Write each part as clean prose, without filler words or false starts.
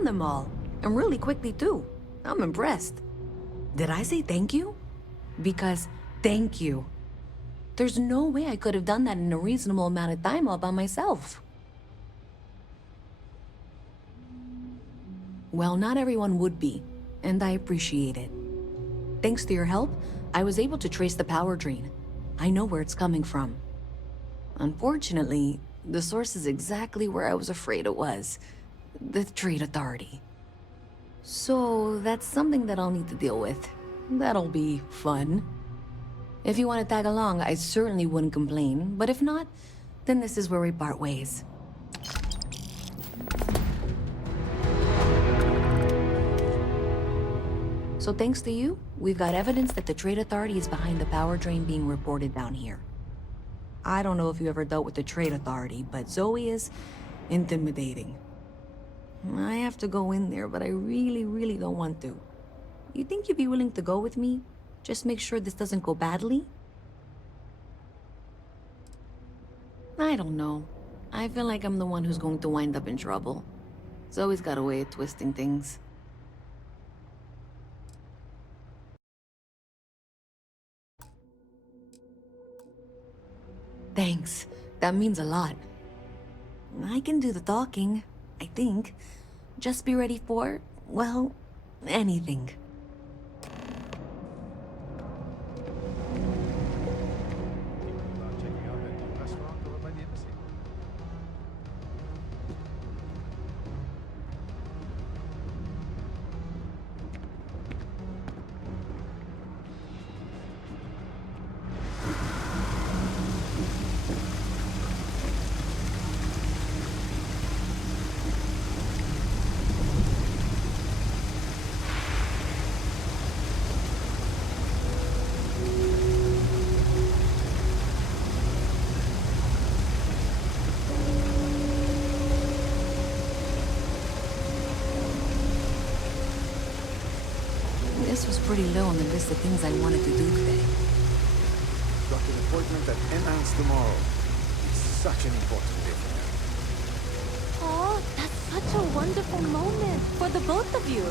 found them all. And really quickly, too. I'm impressed. Did I say thank you? Because thank you. There's no way I could have done that in a reasonable amount of time all by myself. Well, not everyone would be, and I appreciate it. Thanks to your help, I was able to trace the power drain. I know where it's coming from. Unfortunately, the source is exactly where I was afraid it was. The Trade Authority. So, that's something that I'll need to deal with. That'll be fun. If you want to tag along, I certainly wouldn't complain, but if not, then this is where we part ways. So thanks to you, we've got evidence that the Trade Authority is behind the power drain being reported down here. I don't know if you ever dealt with the Trade Authority, but Zoe is intimidating. I have to go in there, but I really don't want to. You think you'd be willing to go with me? Just make sure this doesn't go badly? I don't know. I feel like I'm the one who's going to wind up in trouble. Zoe's got a way of twisting things. Thanks. That means a lot. I can do the talking, I think. Just be ready for, well, anything. This was pretty low on the list of things I wanted to do today. Got an appointment at Enhance tomorrow. It's such an important day for me. Oh, that's such a wonderful moment for the both of you.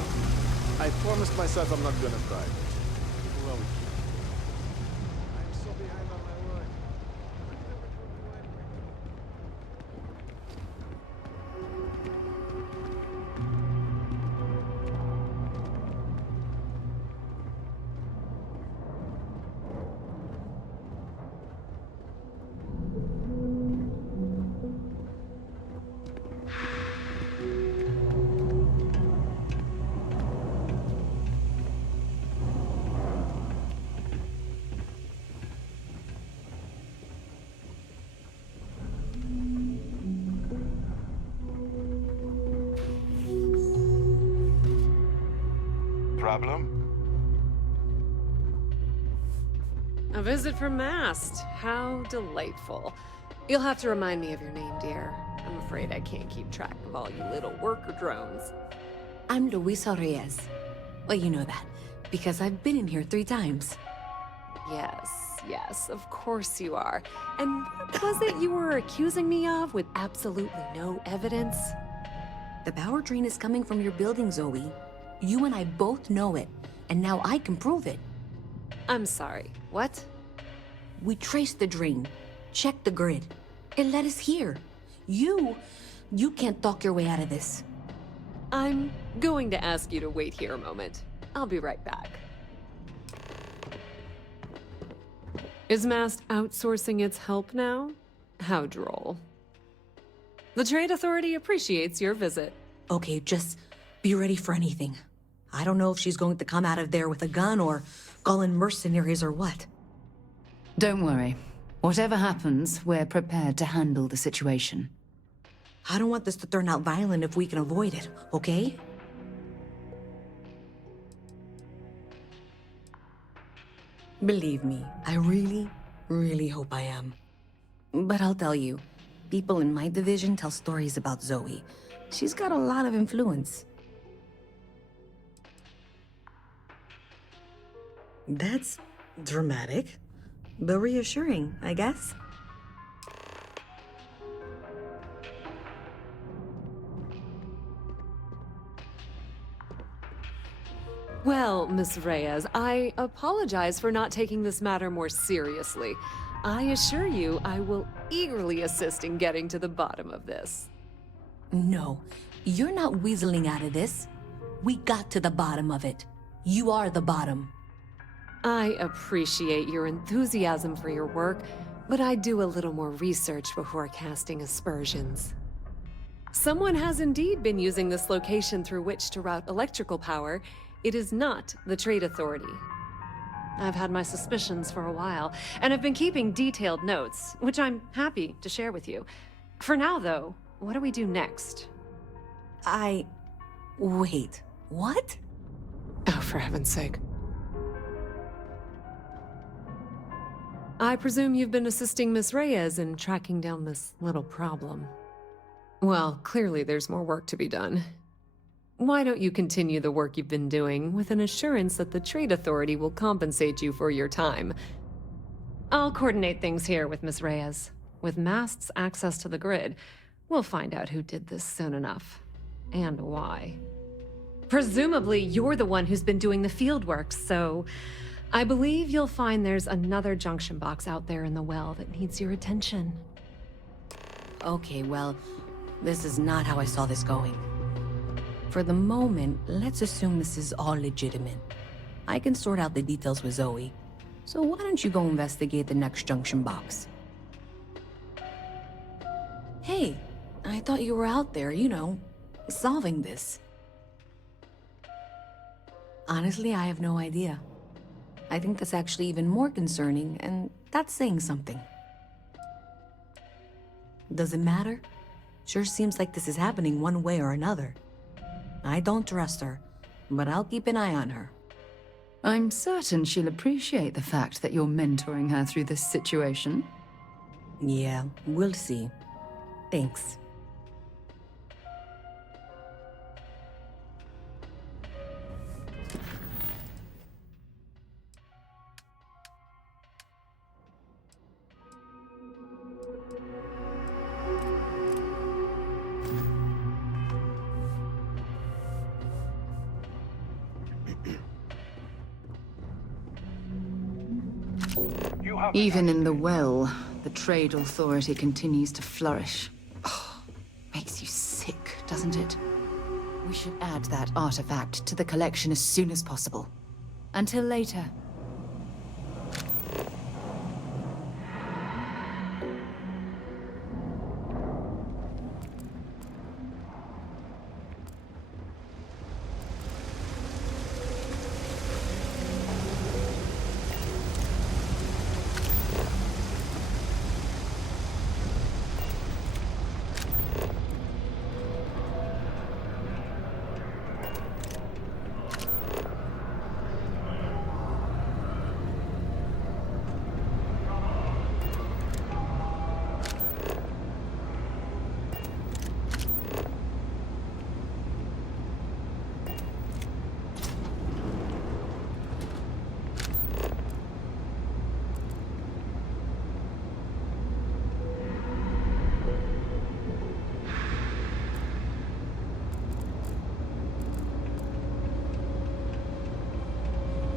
I promised myself I'm not gonna cry, but well, I'm so behind on my work. I never told you anyway. Problem? A visit from Mast. How delightful. You'll have to remind me of your name, dear. I'm afraid I can't keep track of all you little worker drones. I'm Luisa Reyes. Well, you know that, because I've been in here 3 times. Yes, of course you are. And what was it you were accusing me of with absolutely no evidence? The power drain is coming from your building, Zoe. You and I both know it, and now I can prove it. I'm sorry, what? We traced the drain, checked the grid. It led us here. You can't talk your way out of this. I'm going to ask you to wait here a moment. I'll be right back. Is Mast outsourcing its help now? How droll. The Trade Authority appreciates your visit. Okay, just be ready for anything. I don't know if she's going to come out of there with a gun or call in mercenaries or what. Don't worry. Whatever happens, we're prepared to handle the situation. I don't want this to turn out violent if we can avoid it, okay? Believe me, I really hope I am. But I'll tell you, people in my division tell stories about Zoe. She's got a lot of influence. That's dramatic, but reassuring, I guess. Well, Miss Reyes, I apologize for not taking this matter more seriously. I assure you I will eagerly assist in getting to the bottom of this. No, you're not weaseling out of this. We got to the bottom of it. You are the bottom. I appreciate your enthusiasm for your work, but I do a little more research before casting aspersions. Someone has indeed been using this location through which to route electrical power. It is not the Trade Authority. I've had my suspicions for a while, and have been keeping detailed notes, which I'm happy to share with you. For now, though, what do we do next? Wait, what? Oh, for heaven's sake. I presume you've been assisting Miss Reyes in tracking down this little problem. Well, clearly there's more work to be done. Why don't you continue the work you've been doing with an assurance that the Trade Authority will compensate you for your time? I'll coordinate things here with Miss Reyes. With Mast's access to the grid, we'll find out who did this soon enough. And why. Presumably, you're the one who's been doing the field work, so I believe you'll find there's another junction box out there in the well that needs your attention. Okay, well, this is not how I saw this going. For the moment, let's assume this is all legitimate. I can sort out the details with Zoe. So why don't you go investigate the next junction box? Hey, I thought you were out there, you know, solving this. Honestly, I have no idea. I think that's actually even more concerning, and that's saying something. Does it matter? Sure seems like this is happening one way or another. I don't trust her, but I'll keep an eye on her. I'm certain she'll appreciate the fact that you're mentoring her through this situation. Yeah, we'll see. Thanks. Even in the well, the Trade Authority continues to flourish. Oh, makes you sick, doesn't it? We should add that artifact to the collection as soon as possible. Until later.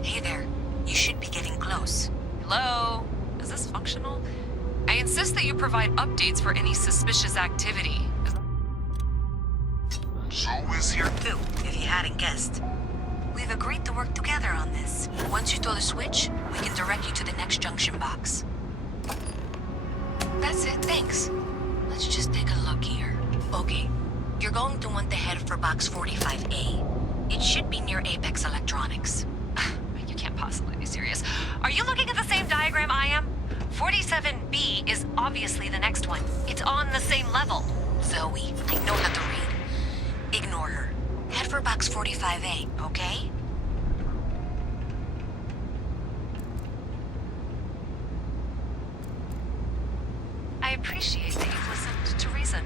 Hey there. You should be getting close. Hello? Is this functional? I insist that you provide updates for any suspicious activity. Zoe is here Too, if you hadn't guessed. We've agreed to work together on this. Once you throw the switch, we can direct you to the next junction box. That's it, thanks. Let's just take a look here. Okay, you're going to want to head for box 45A. It should be near Apex Electronics. You can't possibly be serious. Are you looking at the same diagram I am? 47B is obviously the next one. It's on the same level. Zoe, I know how to read. Ignore her. Head for box 45A, okay? I appreciate that you've listened to reason.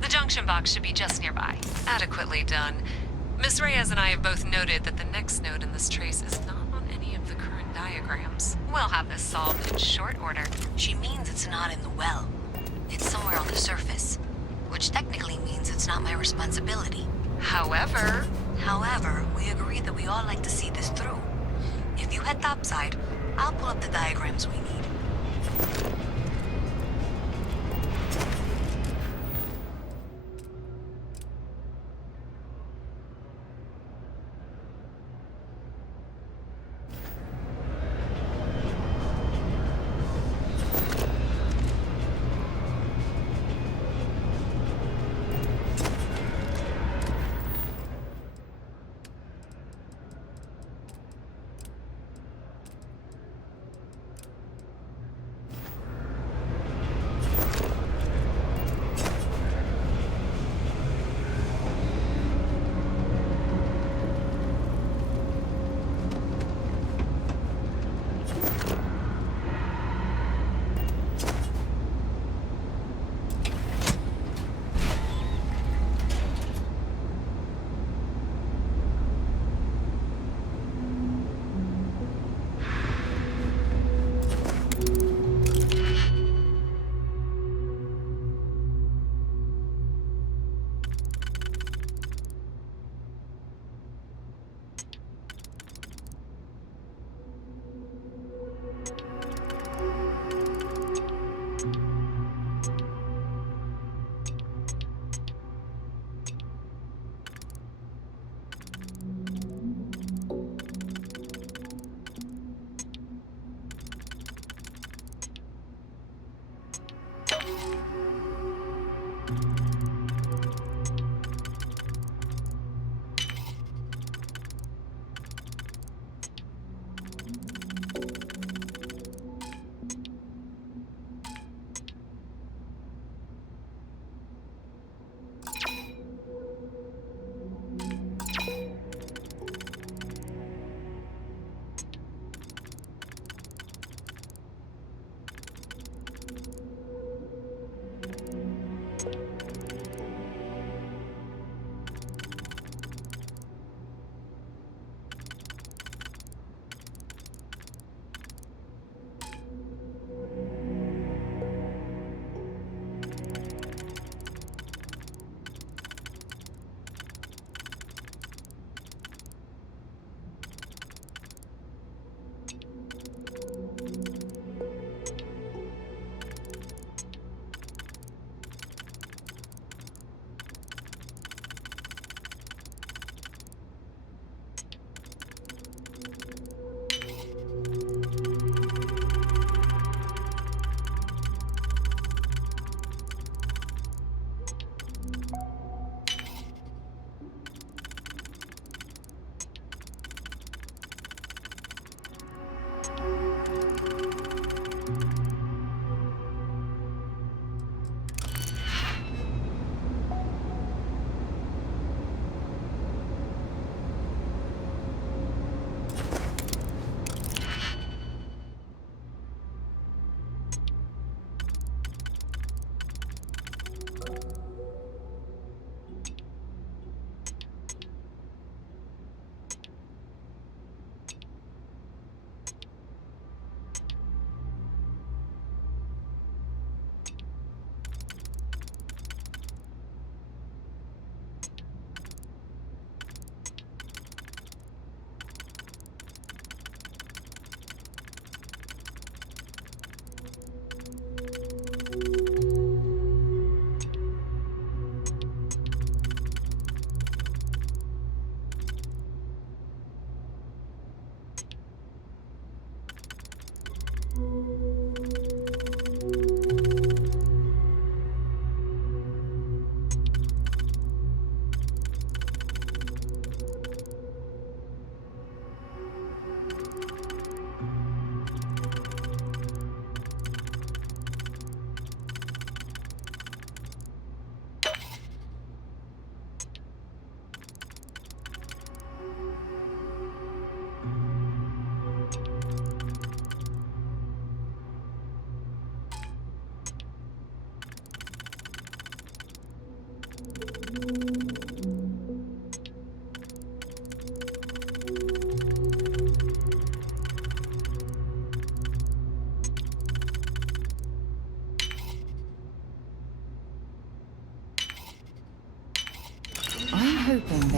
The junction box should be just nearby. Adequately done. Miss Reyes and I have both noted that the next node in this trace is not on any of the current diagrams. We'll have this solved in short order. She means it's not in the well. It's somewhere on the surface. Which technically means it's not my responsibility. However, However, we agreed that we all like to see this through. If you head topside, I'll pull up the diagrams we need.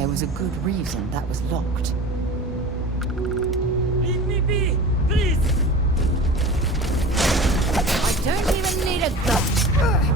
there was a good reason that was locked. Leave me be, please! I don't even need a gun. Whoa!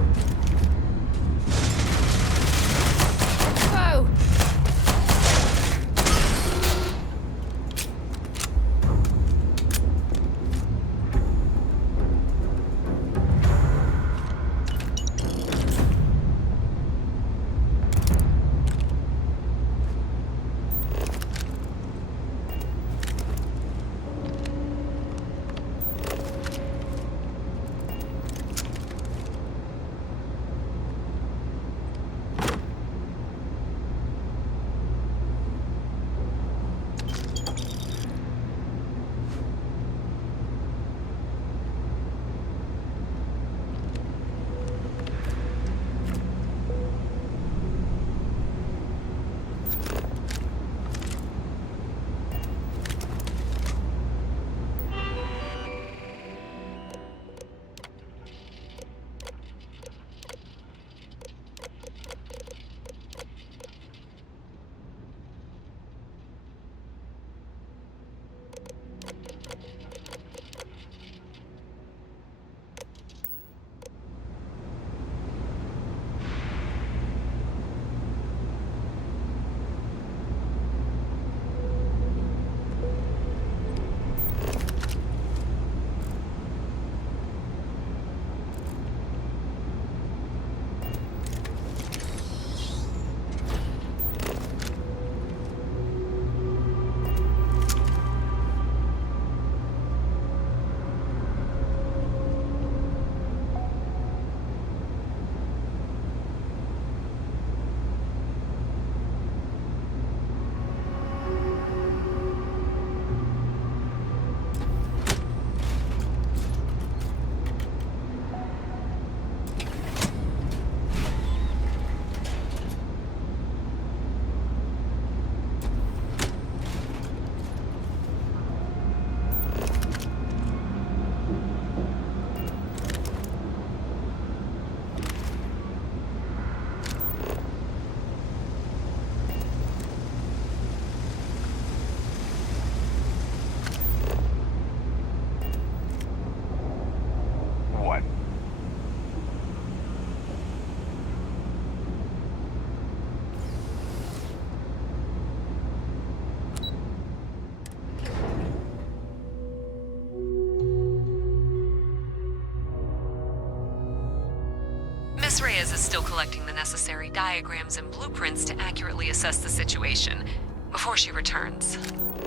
Miss Reyes is still collecting the necessary diagrams and blueprints to accurately assess the situation. Before she returns,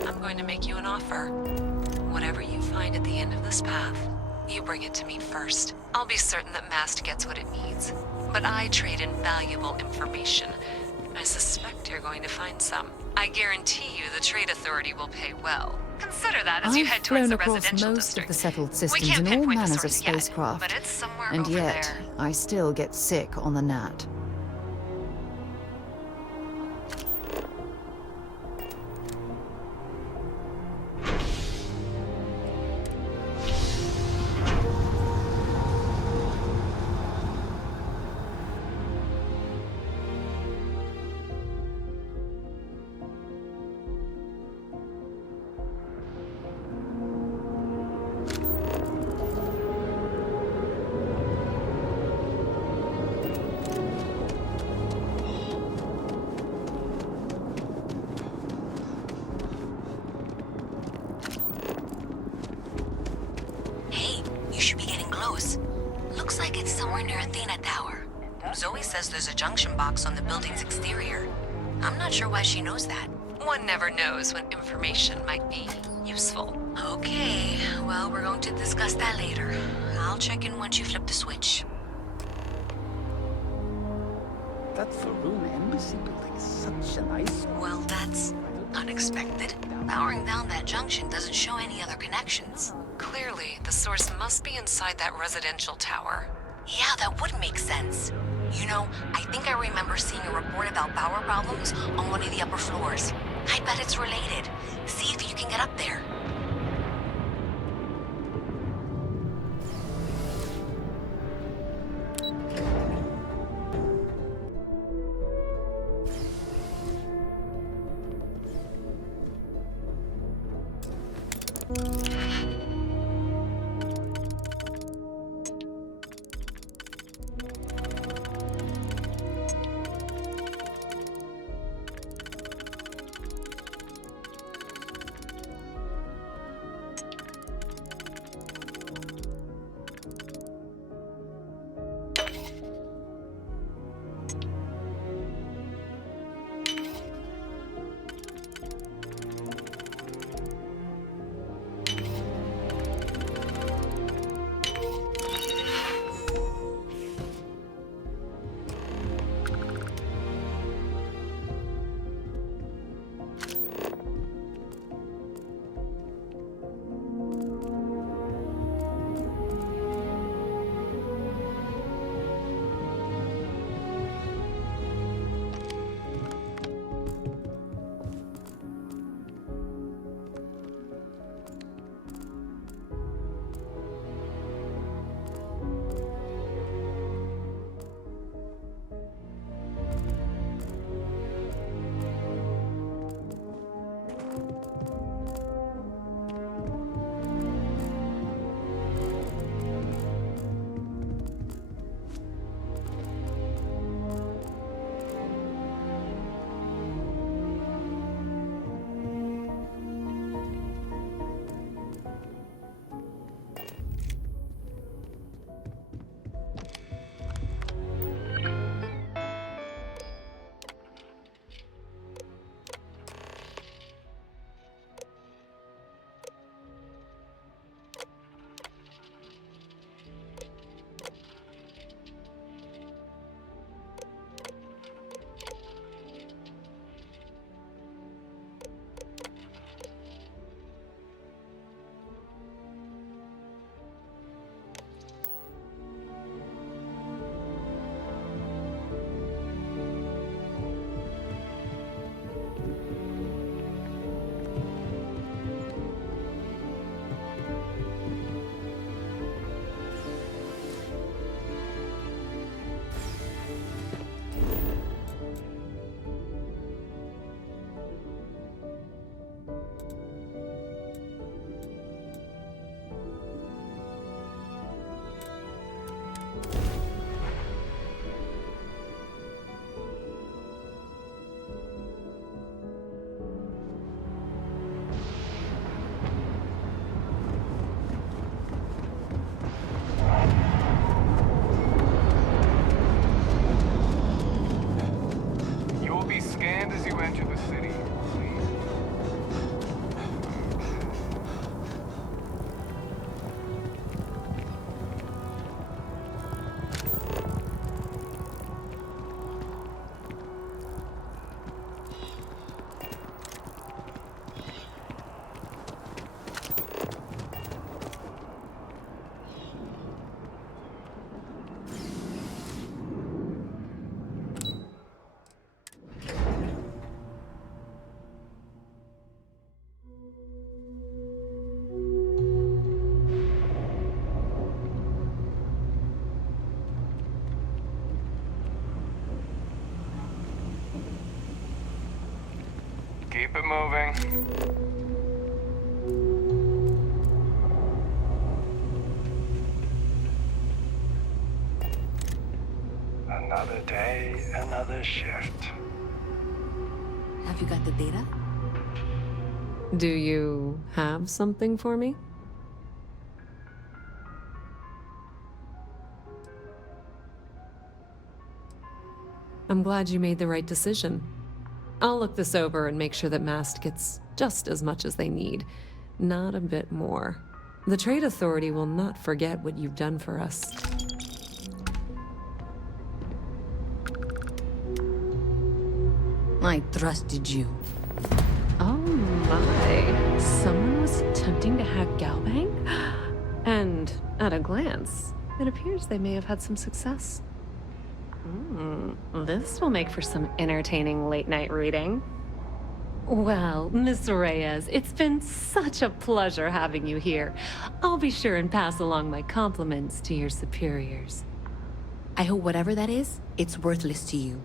I'm going to make you an offer. Whatever you find at the end of this path, you bring it to me first. I'll be certain that Mast gets what it needs. But I trade in valuable information. I suspect you're going to find some. I guarantee you the Trade Authority will pay well. Consider that as you head towards flown the across residential most district. of the settled We systems can't in all pinpoint the manners of source yet, spacecraft, but it's somewhere and over yet there. I still get sick on the gnat. Zoe says there's a junction box on the building's exterior. I'm not sure why she knows that. One never knows when information might be useful. Okay, well, we're going to discuss that later. I'll check in once you flip the switch. That Faroon Embassy building is such a nice... Well, that's unexpected. Powering down that junction doesn't show any other connections. Clearly, the source must be inside that residential tower. Yeah, that would make sense. You know, I think I remember seeing a report about power problems on one of the upper floors. I bet it's related. See if you can get up there. Keep it moving. Another day, another shift. Have you got the data? Do you have something for me? I'm glad you made the right decision. I'll look this over and make sure that Mast gets just as much as they need, not a bit more. The Trade Authority will not forget what you've done for us. I trusted you. Oh my. Someone was attempting to hack Galbank? And at a glance, it appears they may have had some success. This will make for some entertaining late-night reading. Well, Miss Reyes, it's been such a pleasure having you here. I'll be sure and pass along my compliments to your superiors. I hope whatever that is, it's worthless to you.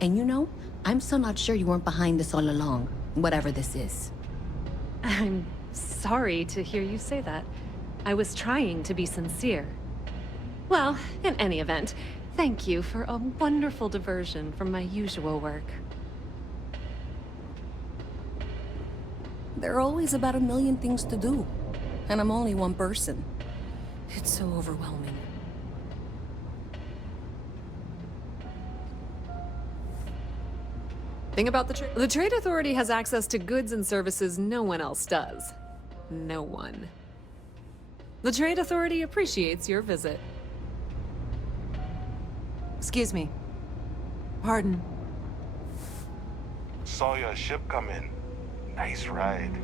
And you know, I'm still not sure you weren't behind this all along, whatever this is. I'm sorry to hear you say that. I was trying to be sincere. Well, in any event, thank you for a wonderful diversion from my usual work. There are always about a million things to do, and I'm only one person. It's so overwhelming. Thing about the Trade Authority has access to goods and services no one else does. No one. The Trade Authority appreciates your visit. Excuse me. Pardon. Saw your ship come in. Nice ride.